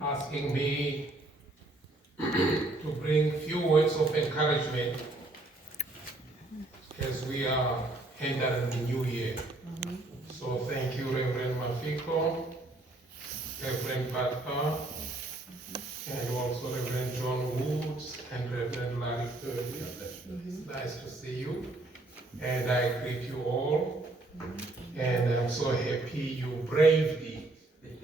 asking me to bring few words of encouragement as we are entering the new year. So thank you, Reverend Mafiko, Reverend Bata, and also Reverend John Woods and Reverend Larry Purdy. It's nice to see you. And I greet you all. And I'm so happy you braved it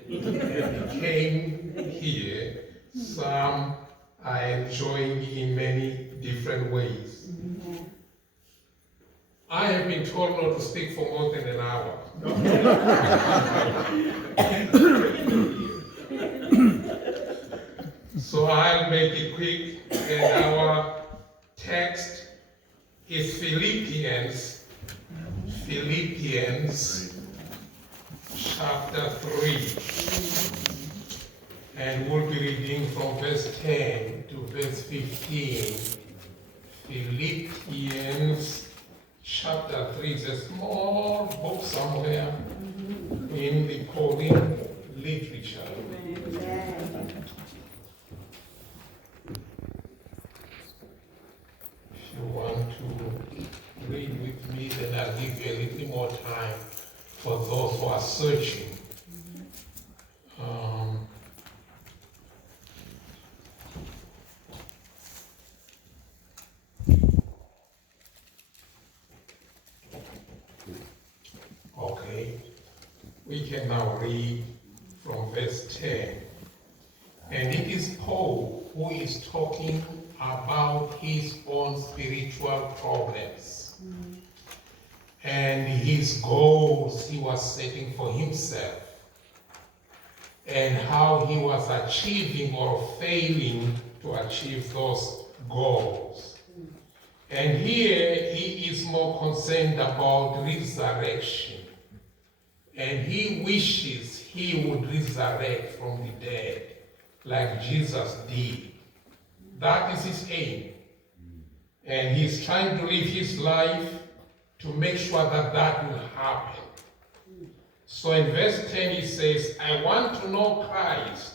and came here. Some are enjoying in many different ways. I have been told not to speak for more than an hour. So I'll make it quick, and our text is Philippians chapter 3. And we'll be reading from verse 10 to verse 15. Philippians chapter 3 is a small book somewhere in the Pauline literature. If you want to read with me, then I'll give you a little more time for those who are searching. Okay, we can now read from verse 10. And it is Paul who is talking about his own spiritual problems and his goals he was setting for himself and how he was achieving or failing to achieve those goals. And here he is more concerned about resurrection. And he wishes he would resurrect from the dead like Jesus did. That is his aim. And he's trying to live his life to make sure that that will happen. So in verse 10 he says, I want to know Christ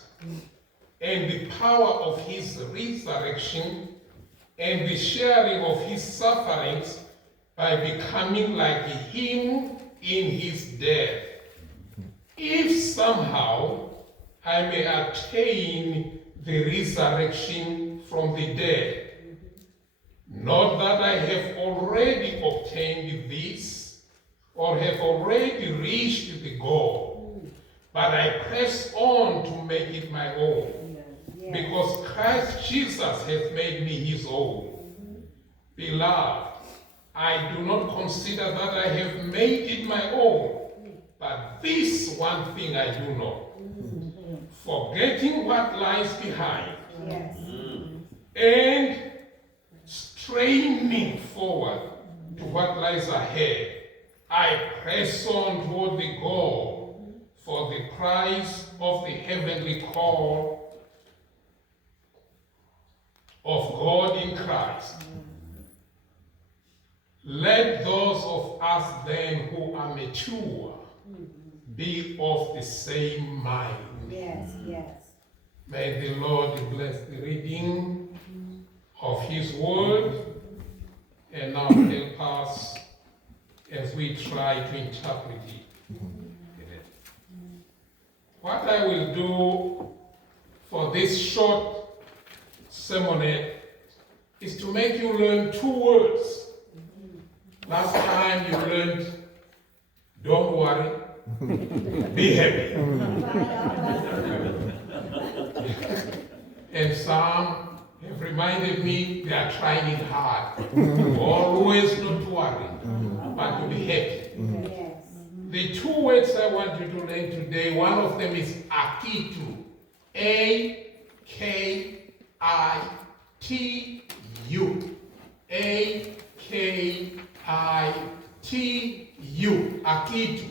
and the power of his resurrection and the sharing of his sufferings by becoming like him in his death, if somehow I may attain the resurrection from the dead. Not that I have already obtained this or have already reached the goal, but I press on to make it my own, because Christ Jesus hath made me his own. Beloved, I do not consider that I have made it my own, but this one thing I do know, forgetting what lies behind, and straining forward to what lies ahead, I press on toward the goal for the prize of the heavenly call of God in Christ. Let those of us then who are mature be of the same mind. Yes. May the Lord bless the reading of his word and now help us as we try to interpret it. What I will do for this short sermonette is to make you learn 2 words. Last time you learned, don't worry, be happy. And some have reminded me they are trying it hard. Always not to worry, but to be happy. The 2 words I want you to learn today, one of them is akitu. A-K-I-T-U. A-K-I-T-U. Akitu.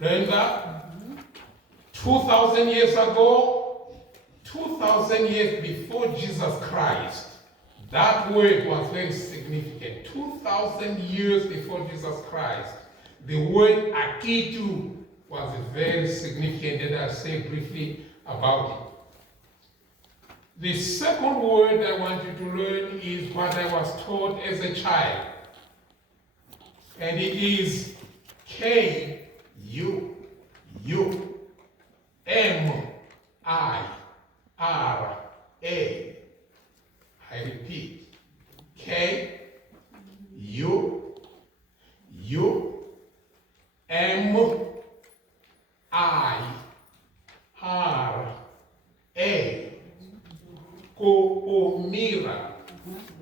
Learn that? 2,000 years ago, 2,000 years before Jesus Christ, that word was very significant. 2,000 years before Jesus Christ, the word akitu was very significant, and I'll say briefly about it. The second word I want you to learn is what I was taught as a child. And it is K-U-M-I-R-A. I repeat, K-U-M-I-R-A.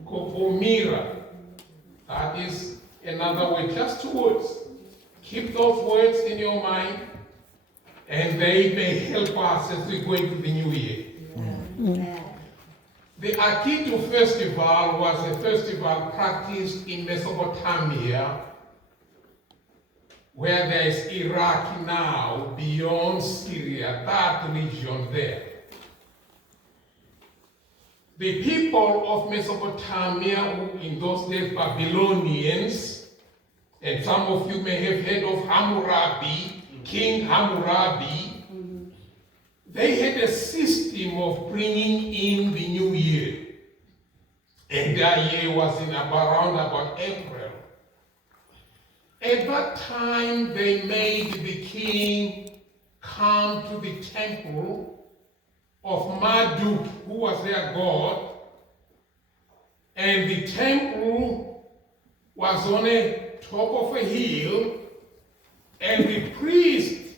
Ko'omira. That is another word, just 2 words. Keep those words in your mind, and they may help us as we go into the new year. Yeah. The Akitu Festival was a festival practiced in Mesopotamia, where there is Iraq now, beyond Syria, that region there. The people of Mesopotamia, who in those days Babylonians, and some of you may have heard of Hammurabi, King Hammurabi, they had a system of bringing in the new year. And their year was in around about April. At that time, they made the king come to the temple of Marduk, who was their god, and the temple was on a top of a hill, and the priest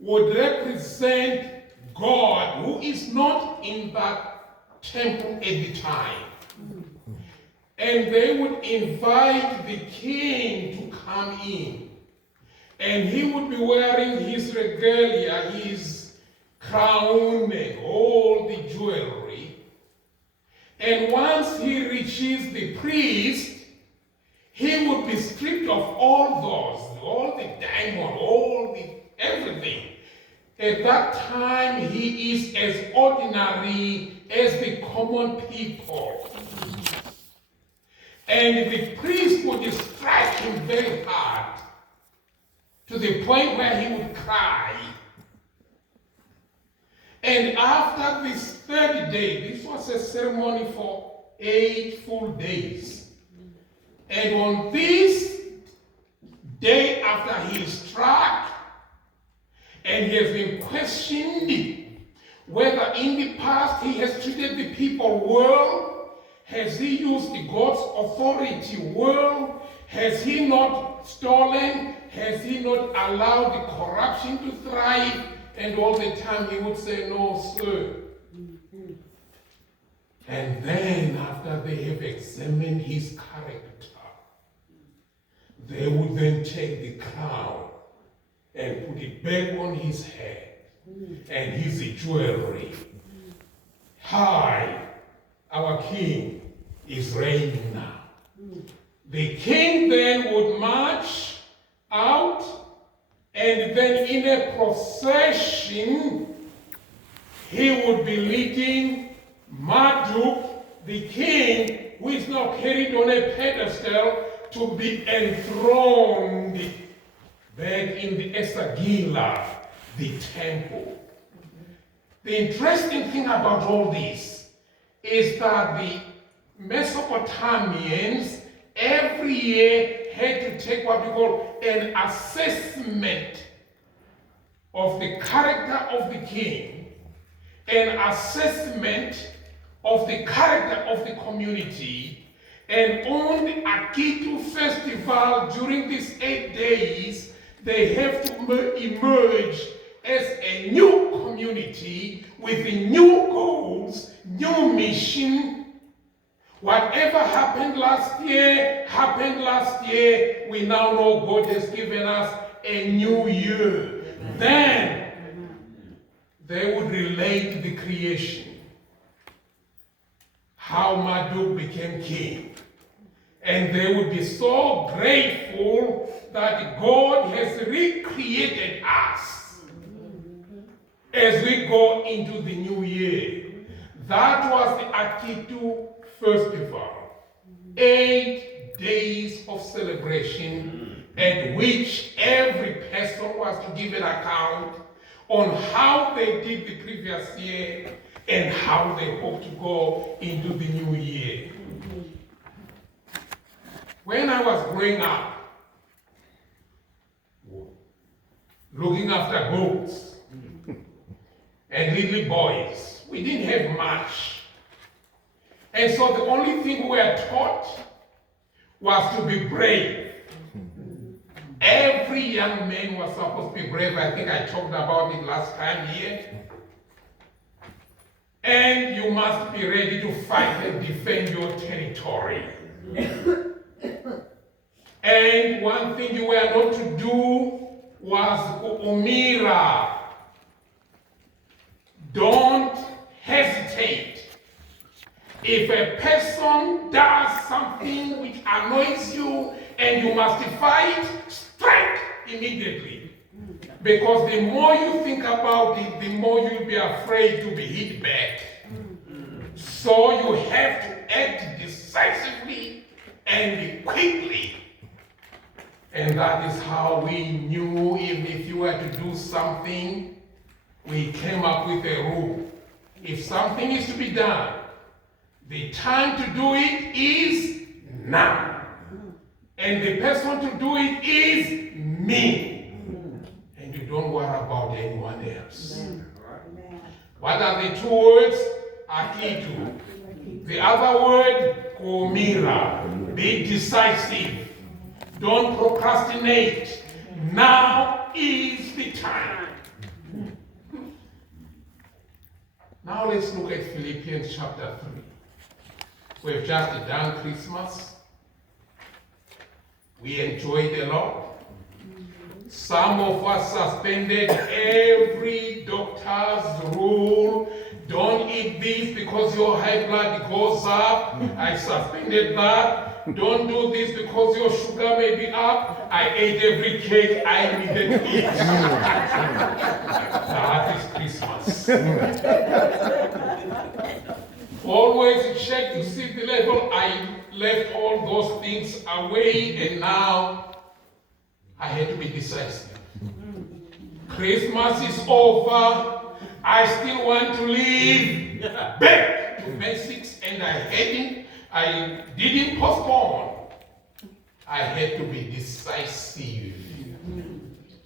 would represent God, who is not in that temple at the time. And they would invite the king to come in, and he would be wearing his regalia, his crown and all the jewelry. And once he reaches the priest, he would be stripped of all the diamond, all the everything. At that time, he is as ordinary as the common people. And the priest would strike him very hard, to the point where he would cry. And after this 30 day, this was a ceremony for 8 full days. And on this day after he is struck, and he has been questioned whether in the past he has treated the people well, has he used the God's authority well, has he not stolen, has he not allowed the corruption to thrive, and all the time he would say, no, sir. And then after they have examined his character, they would then take the crown and put it back on his head and his jewelry. Hi, our king is reigning now. The king then would march out, and then in a procession, he would be leading Marduk, the king, who is now carried on a pedestal, to be enthroned back in the Esagila, the temple. The interesting thing about all this is that the Mesopotamians every year had to take what we call an assessment of the character of the king, an assessment of the character of the community, and on the Akitu festival during these 8 days, they have to emerge as a new community with new goals, new mission. Whatever happened last year. We now know God has given us a new year. Then they would relate the creation, how Marduk became king. And they would be so grateful that God has recreated us as we go into the new year. That was the Akitu festival. 8 days of celebration at which every person was to give an account on how they did the previous year and how they hope to go into the new year. When I was growing up, looking after goats and little boys, we didn't have much. And so the only thing we were taught was to be brave. Every young man was supposed to be brave. I think I talked about it last time here. And you must be ready to fight and defend your territory. And one thing you were not to do was umira. Don't hesitate. If a person does something which annoys you and you must fight, strike immediately. Because the more you think about it, the more you'll be afraid to be hit back. So you have to act decisively and quickly. And that is how we knew even if you were to do something, we came up with a rule. If something is to be done, the time to do it is now. And the person to do it is me. And you don't worry about anyone else. What are the two words? Akitu. The other word, komira. Be decisive. Don't procrastinate. Now is the time. Now let's look at Philippians chapter 3. We've just done Christmas. We enjoyed a lot. Some of us suspended every doctor's rule. Don't eat this because your high blood goes up. I suspended that. Don't do this because your sugar may be up. I ate every cake I needed to eat. That is Christmas. Always check to see the level. I left all those things away and now I had to be decisive. Christmas is over. I still want to live back to basics and I didn't postpone. I had to be decisive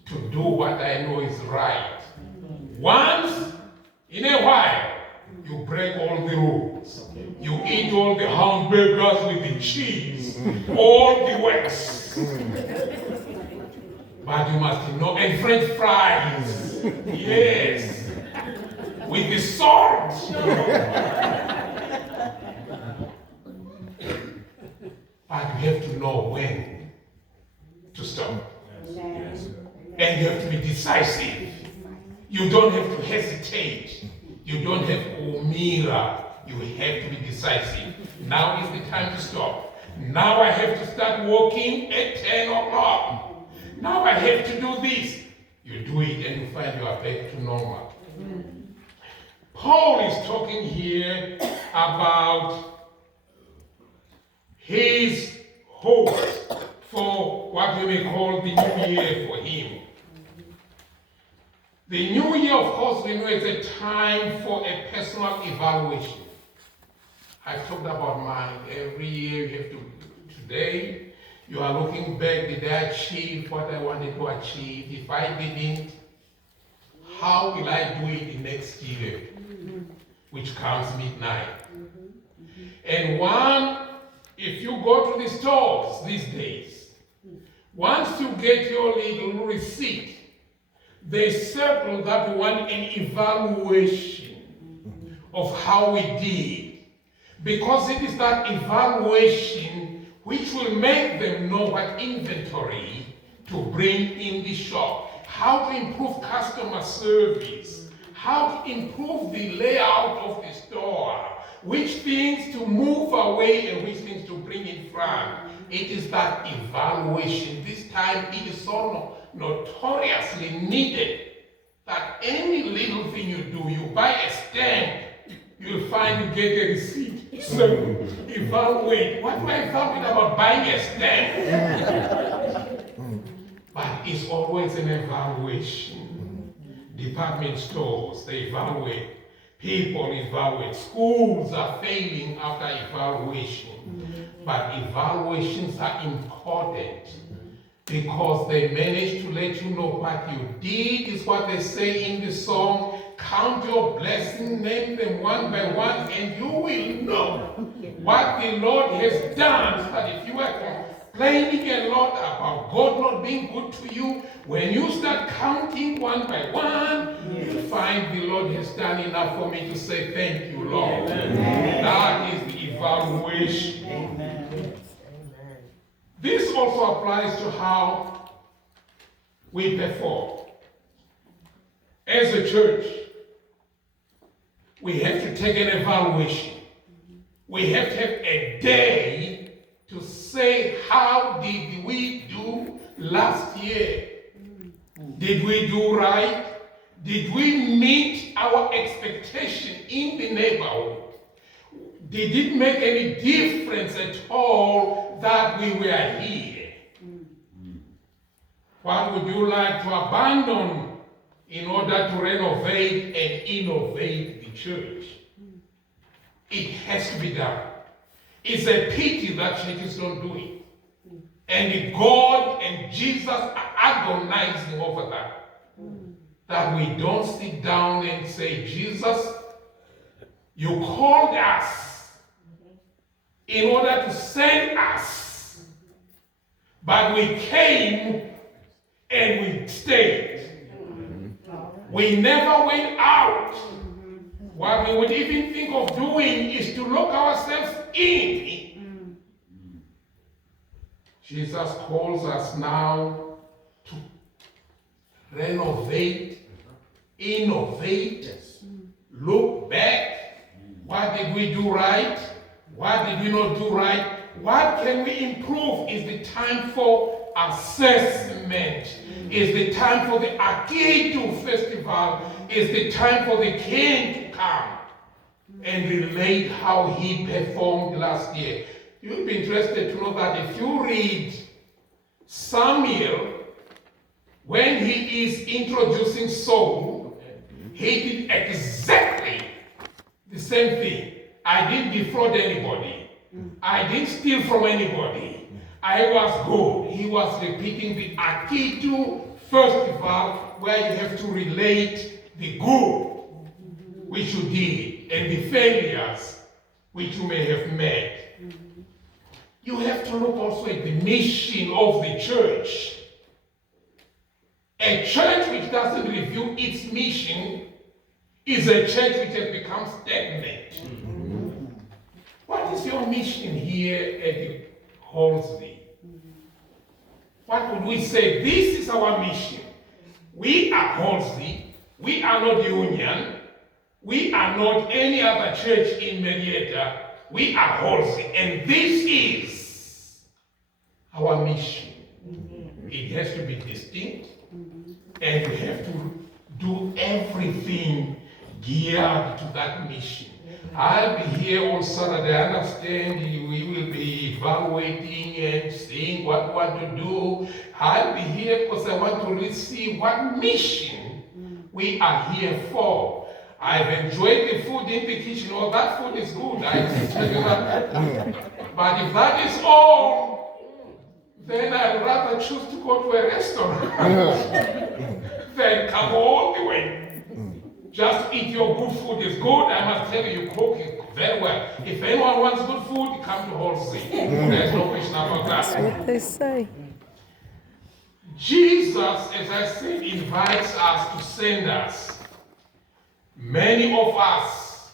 to do what I know is right. Once in a while, you break all the rules. You eat all the hamburgers with the cheese, all the wax. But you must know, and French fries, yes, with the salt. But you have to know when to stop. Yes. And you have to be decisive. You don't have to hesitate. You don't have umira. You have to be decisive. Now is the time to stop. Now I have to start walking at 10 o'clock. Now I have to do this. You do it and you find you are back to normal. Paul is talking here about his hope for what we may call the new year for him. The new year, of course, we know is a time for a personal evaluation. I've talked about mine. Every year you have to, today, you are looking back, did I achieve what I wanted to achieve? If I didn't, how will I do it the next year? Which comes midnight. And if you go to the stores these days, once you get your little receipt, they circle that one an evaluation of how we did. Because it is that evaluation which will make them know what inventory to bring in the shop, how to improve customer service, how to improve the layout of the store, which things to move away and which things to bring in front. It is that evaluation. This time it is so notoriously needed that any little thing you do, you buy a stamp, you'll find you get a receipt. So evaluate. What do I evaluate about buying a stamp? but it's always an evaluation. Department stores, they evaluate. People evaluate. Schools are failing after evaluation. But evaluations are important because they manage to let you know what you did, is what they say in the song. Count your blessings, name them one by one, and you will know what the Lord has done. But if you are complaining a lot about God not being good to you, when you start counting one by one, you find the Lord has done enough for me to say thank you, Lord. Amen. That is the evaluation. Amen. This also applies to how we perform. As a church, we have to take an evaluation. We have to have a day to say, how did we do last year? Did we do right? Did we meet our expectation in the neighborhood? Did it make any difference at all that we were here? What would you like to abandon in order to renovate and innovate the church? It has to be done. It's a pity that churches don't do it. And God and Jesus are agonizing over that. That we don't sit down and say, Jesus, you called us in order to send us. But we came and we stayed. We never went out. What we would even think of doing is to lock ourselves in. Jesus calls us now to renovate, innovate, look back. What did we do right? What did we not do right? What can we improve? Is the time for assessment. Is the time for the Akitu Festival. Is the time for the king to come and relate how he performed last year. You'll be interested to know that if you read Samuel, when he is introducing Saul, he did exactly the same thing. I didn't defraud anybody. I didn't steal from anybody. I was good. He was repeating the Akitu Festival, where you have to relate the good which you did and the failures which you may have made. You have to look also at the mission of the church. A church which doesn't review its mission is a church which has become stagnant. What is your mission here at the Halsey? What would we say? This is our mission. We are Halsey. We are not Union. We are not any other church in Marietta. We are Halsey. And this is our mission. It has to be distinct. And we have to do everything geared to that mission. I'll be here on Saturday. I understand we will be evaluating and seeing what we want to do. I'll be here because I want to really see what mission we are here for. I've enjoyed the food in the kitchen. Oh, that food is good. I can tell you that. But if that is all, then I'd rather choose to go to a restaurant than come all the way. Just eat your good food. Is good. I must tell you, you cook it very well. If anyone wants good food, come to Halsey. There's no question about that. That's what they say. Jesus, as I said, invites us to send us. Many of us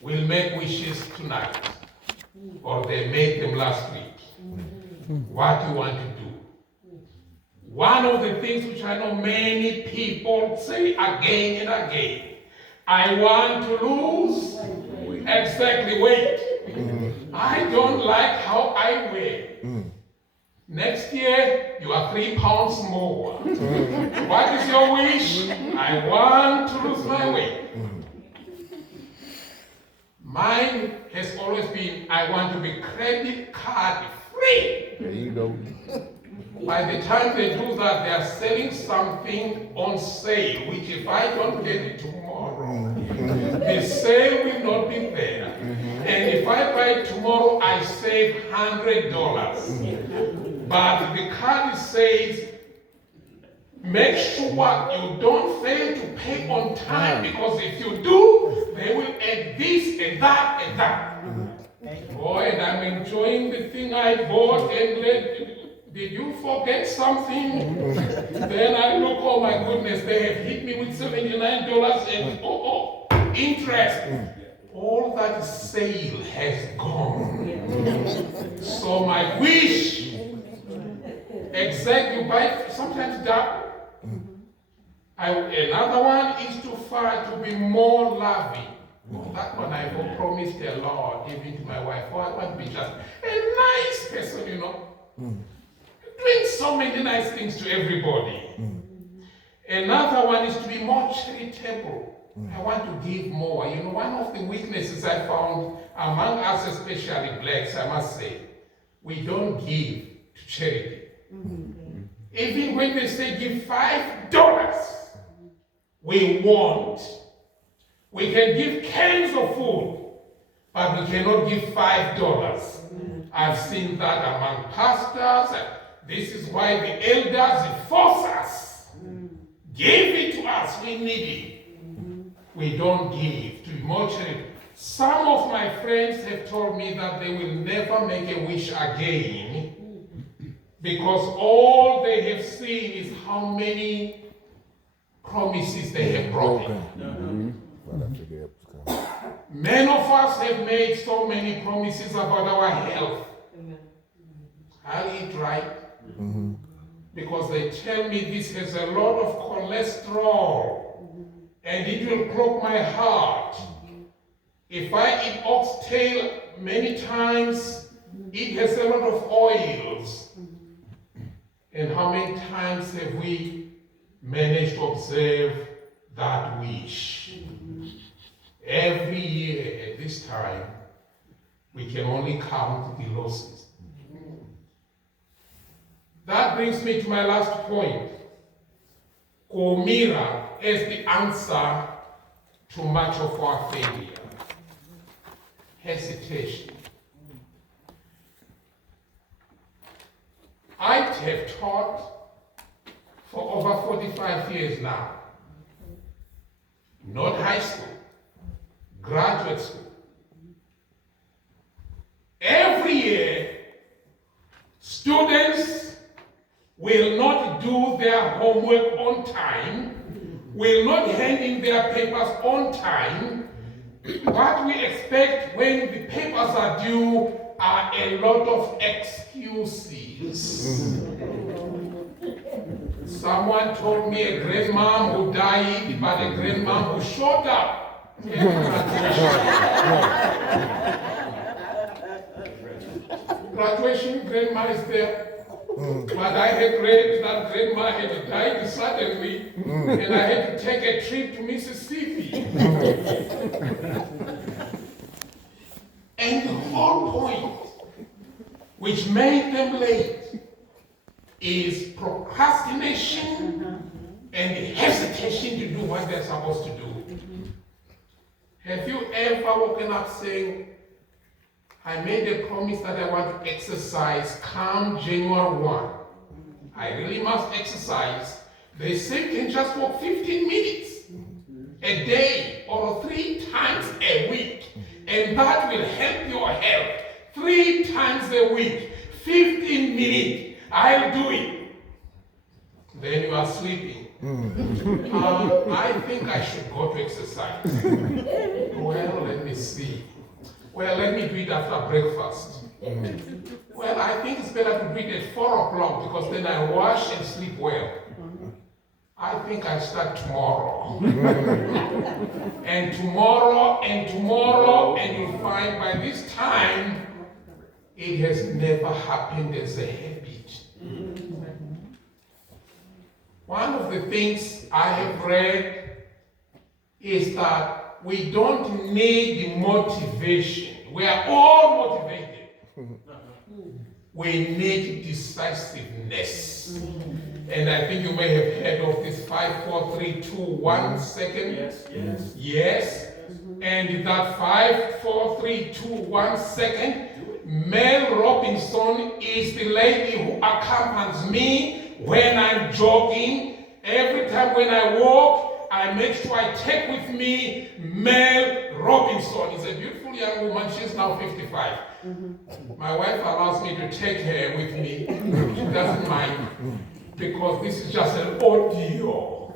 will make wishes tonight, or they made them last week. What do you want to do? One of the things which I know many people say again and again, I want to lose exactly weight. I don't like how I weigh. Next year, you are 3 pounds more. What is your wish? I want to lose my weight. Mine has always been, I want to be credit card free. There you go. By the time they do that, they are selling something on sale, which if I don't get it tomorrow, the sale will not be there. And if I buy it tomorrow, I save $100. But the card says, make sure you don't fail to pay on time, because if you do, they will add this and that and that. Boy, and I'm enjoying the thing I bought, and did you forget something? Then I look, oh my goodness, they have hit me with $79 and interest. All that sale has gone. So my wish, exactly, buy sometimes double. Another one is to be more loving. That one I will promise the Lord, even to my wife. I want to be just a nice person, doing so many nice things to everybody. Another one is to be more charitable. I want to give more. One of the weaknesses I found among us, especially blacks, I must say, we don't give to charity. Even when they say give $5, we won't. We can give cans of food, but we cannot give $5. I've seen that among pastors. This is why the elders force us. Give it to us, we need it. We don't give to be more charitable. Some of my friends have told me that they will never make a wish again, because all they have seen is how many promises they have broken. Many of us have made so many promises about our health. I'll eat right, because they tell me this has a lot of cholesterol and it will clog my heart. If I eat oxtail many times, it has a lot of oils. And how many times have we managed to observe that wish? Every year at this time, we can only count the losses. That brings me to my last point. Komira is the answer to much of our failure. Hesitation. I have taught for over 45 years now. Not high school, graduate school. Every year, students will not do their homework on time, will not hand in their papers on time. What we expect when the papers are due are a lot of excuses. Someone told me a grandmom who died, but a grandmom who showed up. Graduation, grandma is there. But I had read that grandma had died suddenly, and I had to take a trip to Mississippi. And the whole point, which made them late, is procrastination and hesitation to do what they're supposed to do. Have you ever woken up saying, I made a promise that I want to exercise come January 1. I really must exercise. They say you can just walk 15 minutes a day or 3 times a week, and that will help your health. 3 times a week, 15 minutes, I'll do it. Then you are sleeping. I think I should go to exercise. Well, let me see. Well, let me do it after breakfast. Well, I think it's better to do it at 4 o'clock, because then I wash and sleep well. I think I'll start tomorrow. And tomorrow, and tomorrow, and you'll find by this time, it has never happened as a habit. One of the things I have read is that we don't need motivation. We are all motivated. We need decisiveness. And I think you may have heard of this 5, 4, 3, 2, 1 second. Yes. And that 5, 4, 3, 2, 1 second, Mel Robinson is the lady who accompanies me when I'm jogging. Every time when I walk, I make sure I take with me Mel Robinson. She's a beautiful young woman. She's now 55. My wife allows me to take her with me. She doesn't mind because this is just an audio.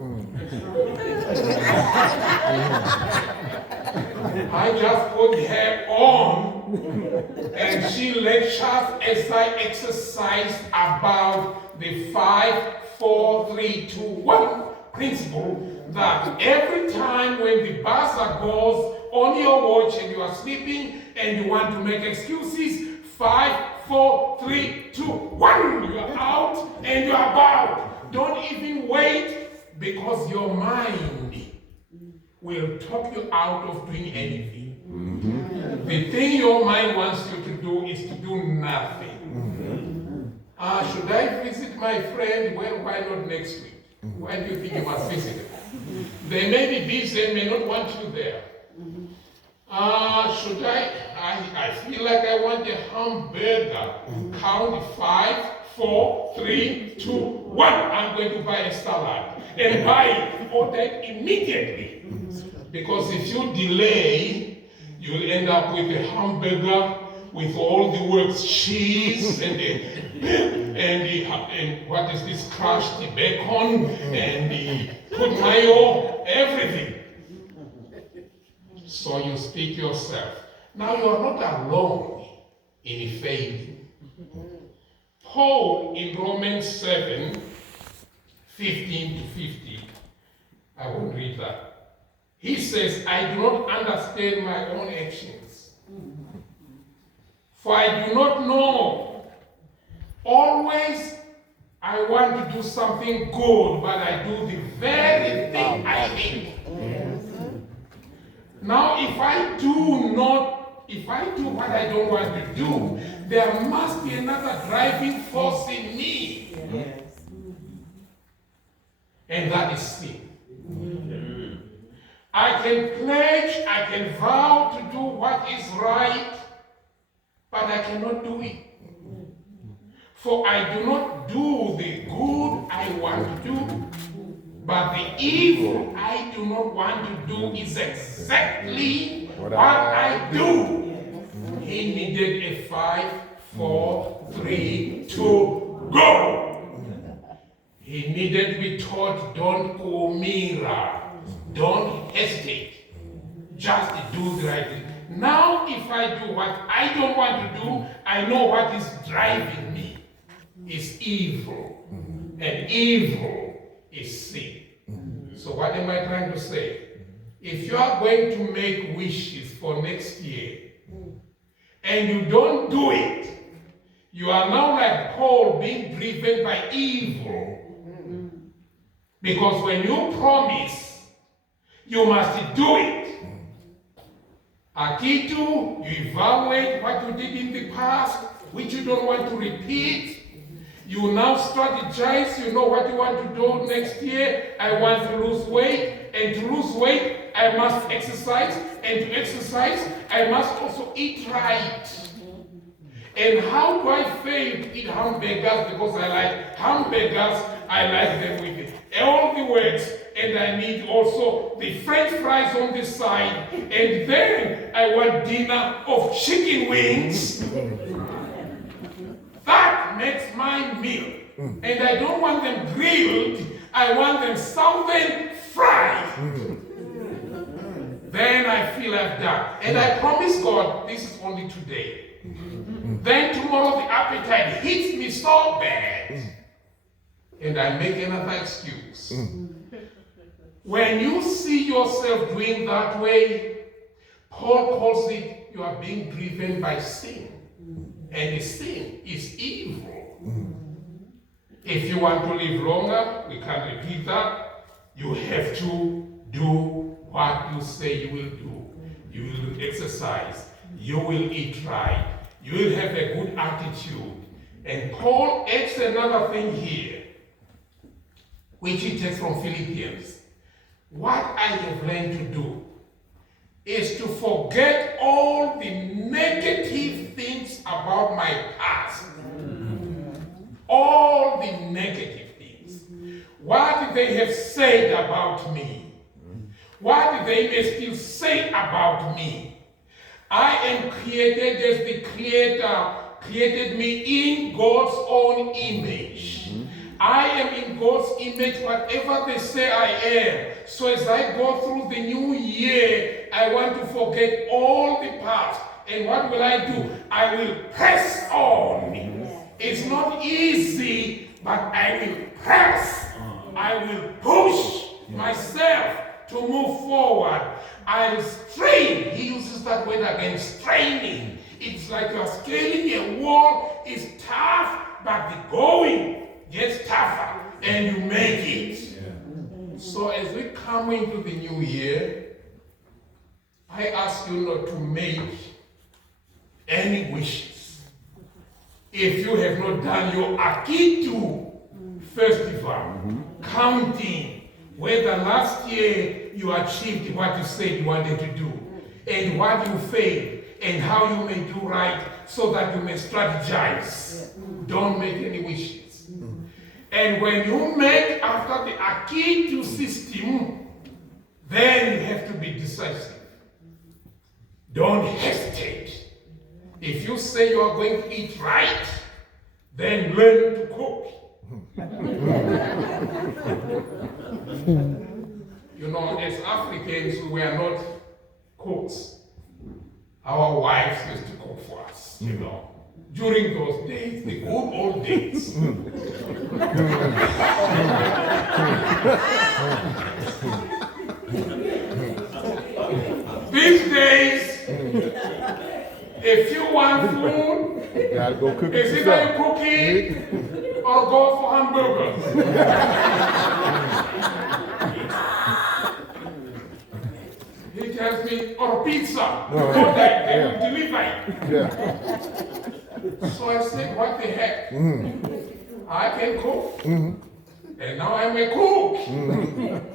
I just put her on and she lectures as I exercise about the 5, 4, 3, 2, 1 principle, that every time when the buzzer goes on your watch and you are sleeping and you want to make excuses, 5, 4, 3, 2, 1, you are out and you are about. Don't even wait, because your mind will talk you out of doing anything. The thing your mind wants you to do is to do nothing. Should I visit my friend? Well, why not next week? Why do you think you must visit them? They may be busy and may not want you there. Should I feel like I want a hamburger. Count 5, 4, 3, 2, 1. I'm going to buy a salad and buy it, order it immediately. Because if you delay, you'll end up with a hamburger with all the works cheese and what is this, crushed bacon and the put mayo, everything. So you speak yourself. Now you are not alone in failing. Paul in Romans 7, 15 to 50, I won't read that. He says, I do not understand my own actions, for I do not know. Always I want to do something good, but I do the very thing I hate. Now, if I do what I don't want to do, there must be another driving force in me. And that is sin. I can pledge, I can vow to do what is right, but I cannot do it. For I do not do the good I want to do, but the evil I do not want to do is exactly what I do. He needed a 5, 4, 3, 2, go. He needed to be taught, don't kumira, don't hesitate, just do the right thing. Now if I do what I don't want to do, I know what is driving me is evil, and evil is sin. So what am I trying to say? If you are going to make wishes for next year, and you don't do it, you are now like Paul being driven by evil. Because when you promise, you must do it. Akitu, you evaluate what you did in the past, which you don't want to repeat. You now strategize, you know what you want to do next year. I want to lose weight, and to lose weight, I must exercise, and to exercise, I must also eat right. And how do I fail to eat hamburgers? Because I like hamburgers, I like them with all the works, and I need also the French fries on the side, and then I want dinner of chicken wings. That makes my meal. And I don't want them grilled, I want them southern fried. Then I feel I've done. And I promise God, this is only today. Then tomorrow the appetite hits me so bad, and I make another excuse. When you see yourself doing that way, Paul calls it, you are being driven by sin. And the sin is evil. If you want to live longer, we can't repeat that. You have to do what you say you will do. You will exercise. You will eat right. You will have a good attitude. And Paul adds another thing here, which he takes from Philippians. What I have learned to do is to forget all the negative things about my past. All the negative things. What they have said about me. What they may still say about me. I am created as the Creator created me in God's own image. I am in God's image, whatever they say I am. So as I go through the new year, I want to forget all the past. And what will I do? I will press on. It's not easy, but I will press. I will push myself to move forward. I'll strain. He uses that word again, straining. It's like you're scaling a wall. It's tough, but the going gets tougher, and you make it. So as we come into the new year, I ask you not to make any wishes. If you have not done your Akitu festival, counting whether last year you achieved what you said you wanted to do, and what you failed, and how you may do right, so that you may strategize. Don't make any wishes. And when you make after the Akitu system, then you have to be decisive. Don't hesitate. If you say you are going to eat right, then learn to cook. You know, as Africans, we were not cooks. Our wives used to cook for us, you know. During those days, the good old days. These days, if you want food, You gotta go cook it it's either yourself. you cook it or go for hamburgers. He tells me, or pizza. Go there, they will deliver it. Yeah. So I said, what the heck? I can cook. And now I'm a cook.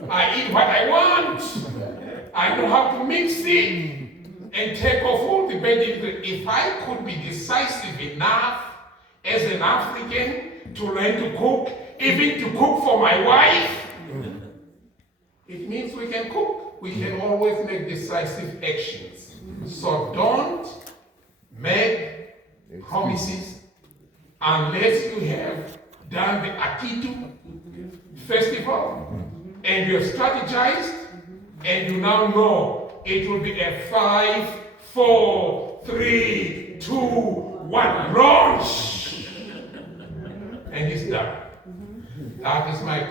I eat what I want. I know how to mix it and take off all the bad ingredients. If I could be decisive enough as an African to learn to cook, even to cook for my wife, it means we can cook. We can always make decisive actions. So don't make promises unless you have done the Akitu festival and you have strategized and you now know it will be a 5, 4, 3, 2, 1, launch! And it's done. That is my